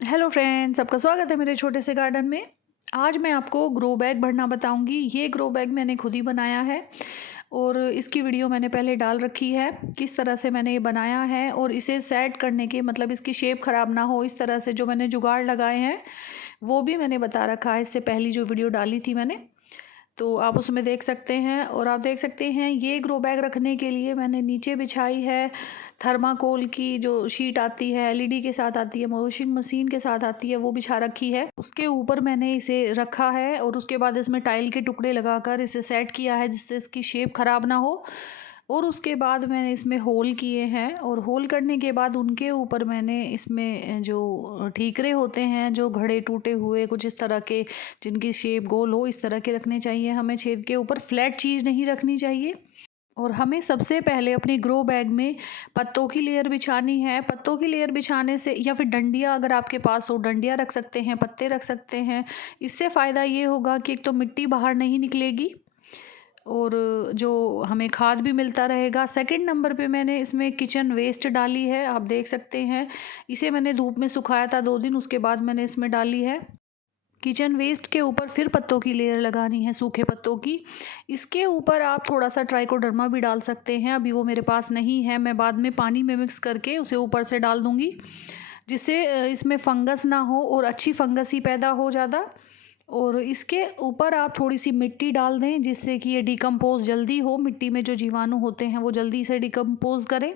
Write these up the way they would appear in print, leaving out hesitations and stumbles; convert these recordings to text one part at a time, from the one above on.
Hello friends, आपका स्वागत है मेरे छोटे से गार्डन में। आज मैं आपको ग्रो बैग भरना बताऊंगी। ये ग्रो बैग मैंने खुद ही बनाया है और इसकी वीडियो मैंने पहले डाल रखी है, किस तरह से मैंने ये बनाया है और इसे सेट करने के मतलब इसकी शेप ख़राब ना हो इस तरह से जो मैंने जुगाड़ लगाए हैं वो भी मैंने बता रखा है। इससे पहली जो वीडियो डाली थी मैंने, तो आप उसमें देख सकते हैं। और आप देख सकते हैं ये ग्रो बैग रखने के लिए मैंने नीचे बिछाई है थर्माकोल की जो शीट आती है, एलईडी के साथ आती है, वॉशिंग मशीन के साथ आती है, वो बिछा रखी है। उसके ऊपर मैंने इसे रखा है और उसके बाद इसमें टाइल के टुकड़े लगाकर इसे सेट किया है जिससे इसकी शेप ख़राब ना हो। और उसके बाद मैंने इसमें होल किए हैं और होल करने के बाद उनके ऊपर मैंने इसमें जो ठीकरे होते हैं, जो घड़े टूटे हुए कुछ इस तरह के, जिनकी शेप गोल हो इस तरह के रखने चाहिए। हमें छेद के ऊपर फ्लैट चीज़ नहीं रखनी चाहिए। और हमें सबसे पहले अपनी ग्रो बैग में पत्तों की लेयर बिछानी है। पत्तों की लेयर बिछाने से, या फिर डंडियाँ अगर आपके पास हो, डंडियाँ रख सकते हैं, पत्ते रख सकते हैं। इससे फ़ायदा ये होगा कि एक तो मिट्टी बाहर नहीं निकलेगी और जो हमें खाद भी मिलता रहेगा। सेकंड नंबर पे मैंने इसमें किचन वेस्ट डाली है, आप देख सकते हैं। इसे मैंने धूप में सुखाया था 2 दिन, उसके बाद मैंने इसमें डाली है। किचन वेस्ट के ऊपर फिर पत्तों की लेयर लगानी है, सूखे पत्तों की। इसके ऊपर आप थोड़ा सा ट्राइकोडर्मा भी डाल सकते हैं, अभी वो मेरे पास नहीं है, मैं बाद में पानी में मिक्स करके उसे ऊपर से डाल दूँगी, जिससे इसमें फंगस ना हो और अच्छी फंगस ही पैदा हो ज़्यादा। और इसके ऊपर आप थोड़ी सी मिट्टी डाल दें जिससे कि ये डिकम्पोज़ जल्दी हो, मिट्टी में जो जीवाणु होते हैं वो जल्दी से डिकम्पोज़ करें,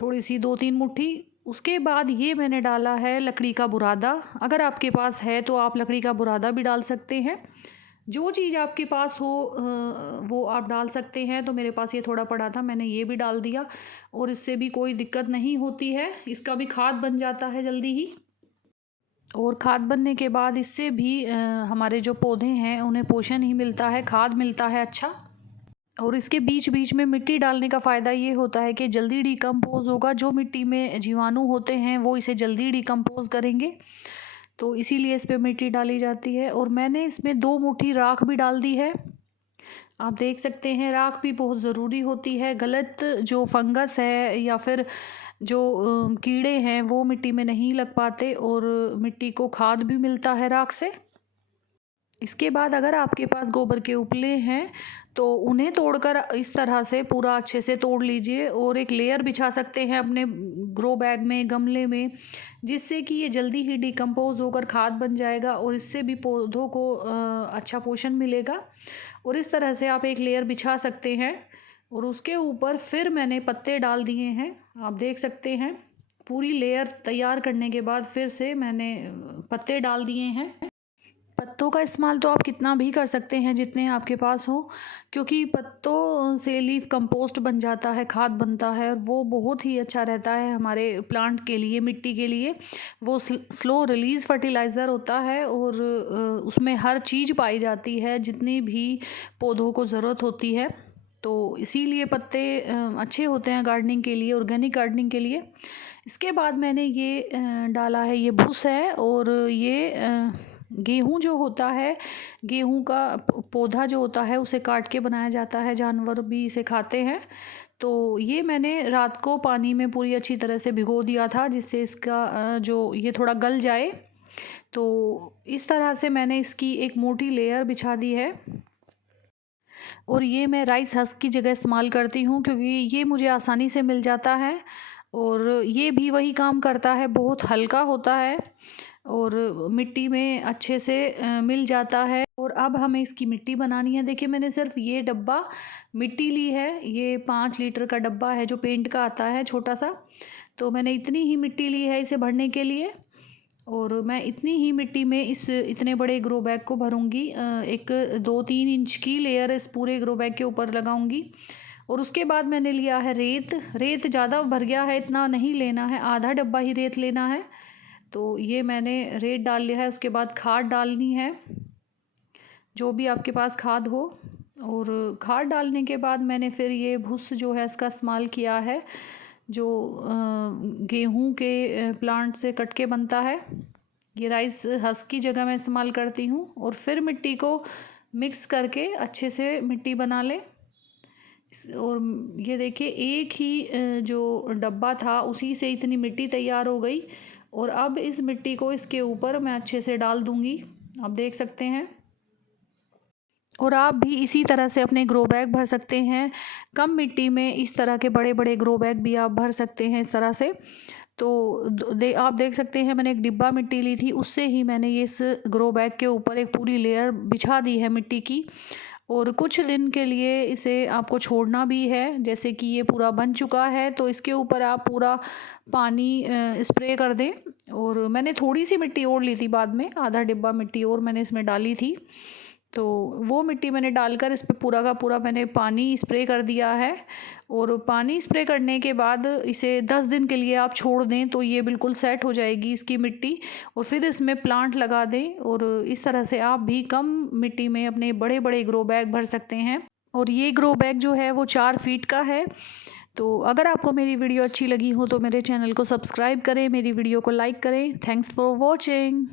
थोड़ी सी 2-3 मुट्ठी। उसके बाद ये मैंने डाला है लकड़ी का बुरादा। अगर आपके पास है तो आप लकड़ी का बुरादा भी डाल सकते हैं, जो चीज़ आपके पास हो वो आप डाल सकते हैं। तो मेरे पास ये थोड़ा पड़ा था, मैंने ये भी डाल दिया और इससे भी कोई दिक्कत नहीं होती है, इसका भी खाद बन जाता है जल्दी ही। और खाद बनने के बाद इससे भी हमारे जो पौधे हैं उन्हें पोषण ही मिलता है, खाद मिलता है अच्छा। और इसके बीच बीच में मिट्टी डालने का फ़ायदा ये होता है कि जल्दी डिकम्पोज़ होगा, जो मिट्टी में जीवाणु होते हैं वो इसे जल्दी डिकम्पोज़ करेंगे, तो इसीलिए इस पे मिट्टी डाली जाती है। और मैंने इसमें 2 मुट्ठी राख भी डाल दी है, आप देख सकते हैं। राख भी बहुत ज़रूरी होती है, गलत जो फंगस है या फिर जो कीड़े हैं वो मिट्टी में नहीं लग पाते और मिट्टी को खाद भी मिलता है राख से। इसके बाद अगर आपके पास गोबर के उपले हैं तो उन्हें तोड़कर इस तरह से पूरा अच्छे से तोड़ लीजिए और एक लेयर बिछा सकते हैं अपने ग्रो बैग में, गमले में, जिससे कि ये जल्दी ही डिकम्पोज होकर खाद बन जाएगा और इससे भी पौधों को अच्छा पोषण मिलेगा। और इस तरह से आप एक लेयर बिछा सकते हैं और उसके ऊपर फिर मैंने पत्ते डाल दिए हैं, आप देख सकते हैं। पूरी लेयर तैयार करने के बाद फिर से मैंने पत्ते डाल दिए हैं। पत्तों का इस्तेमाल तो आप कितना भी कर सकते हैं जितने आपके पास हो, क्योंकि पत्तों से लीफ कंपोस्ट बन जाता है, खाद बनता है और वो बहुत ही अच्छा रहता है हमारे प्लांट के लिए, मिट्टी के लिए। वो स्लो रिलीज़ फर्टिलाइज़र होता है और उसमें हर चीज़ पाई जाती है जितनी भी पौधों को ज़रूरत होती है। तो इसीलिए पत्ते अच्छे होते हैं गार्डनिंग के लिए, ऑर्गेनिक गार्डनिंग के लिए। इसके बाद मैंने ये डाला है, ये भूस है और ये गेहूँ जो होता है, गेहूँ का पौधा जो होता है उसे काट के बनाया जाता है, जानवर भी इसे खाते हैं। तो ये मैंने रात को पानी में पूरी अच्छी तरह से भिगो दिया था जिससे इसका जो ये थोड़ा गल जाए। तो इस तरह से मैंने इसकी एक मोटी लेयर बिछा दी है और ये मैं राइस हस्क की जगह इस्तेमाल करती हूँ क्योंकि ये मुझे आसानी से मिल जाता है और ये भी वही काम करता है, बहुत हल्का होता है और मिट्टी में अच्छे से मिल जाता है। और अब हमें इसकी मिट्टी बनानी है। देखिए मैंने सिर्फ ये डब्बा मिट्टी ली है, ये 5 लीटर का डब्बा है जो पेंट का आता है छोटा सा। तो मैंने इतनी ही मिट्टी ली है इसे भरने के लिए और मैं इतनी ही मिट्टी में इस इतने बड़े ग्रो बैग को भरूंगी। एक 2-3 इंच की लेयर इस पूरे ग्रो बैग के ऊपर लगाऊंगी। और उसके बाद मैंने लिया है रेत। रेत ज़्यादा भर गया है, इतना नहीं लेना है, आधा डब्बा ही रेत लेना है। तो ये मैंने रेत डाल लिया है। उसके बाद खाद डालनी है, जो भी आपके पास खाद हो। और खाद डालने के बाद मैंने फिर ये भुस जो है इसका इस्तेमाल किया है, जो गेहूं के प्लांट से कट के बनता है। ये राइस हस्क की जगह मैं इस्तेमाल करती हूँ। और फिर मिट्टी को मिक्स करके अच्छे से मिट्टी बना लें। और ये देखिए एक ही जो डब्बा था उसी से इतनी मिट्टी तैयार हो गई और अब इस मिट्टी को इसके ऊपर मैं अच्छे से डाल दूँगी, आप देख सकते हैं। और आप भी इसी तरह से अपने ग्रो बैग भर सकते हैं। कम मिट्टी में इस तरह के बड़े बड़े ग्रो बैग भी आप भर सकते हैं इस तरह से। तो आप देख सकते हैं मैंने एक डिब्बा मिट्टी ली थी, उससे ही मैंने ये इस ग्रो बैग के ऊपर एक पूरी लेयर बिछा दी है मिट्टी की। और कुछ दिन के लिए इसे आपको छोड़ना भी है। जैसे कि ये पूरा बन चुका है तो इसके ऊपर आप पूरा पानी स्प्रे कर दें। और मैंने थोड़ी सी मिट्टी और ली थी बाद में, आधा डिब्बा मिट्टी और मैंने इसमें डाली थी। तो वो मिट्टी मैंने डालकर इस पे पूरा का पूरा मैंने पानी स्प्रे कर दिया है। और पानी स्प्रे करने के बाद इसे 10 दिन के लिए आप छोड़ दें तो ये बिल्कुल सेट हो जाएगी इसकी मिट्टी। और फिर इसमें प्लांट लगा दें। और इस तरह से आप भी कम मिट्टी में अपने बड़े बड़े ग्रो बैग भर सकते हैं। और ये ग्रो बैग जो है वो 4 फीट का है। तो अगर आपको मेरी वीडियो अच्छी लगी हो तो मेरे चैनल को सब्सक्राइब करें, मेरी वीडियो को लाइक करें। Thanks for watching.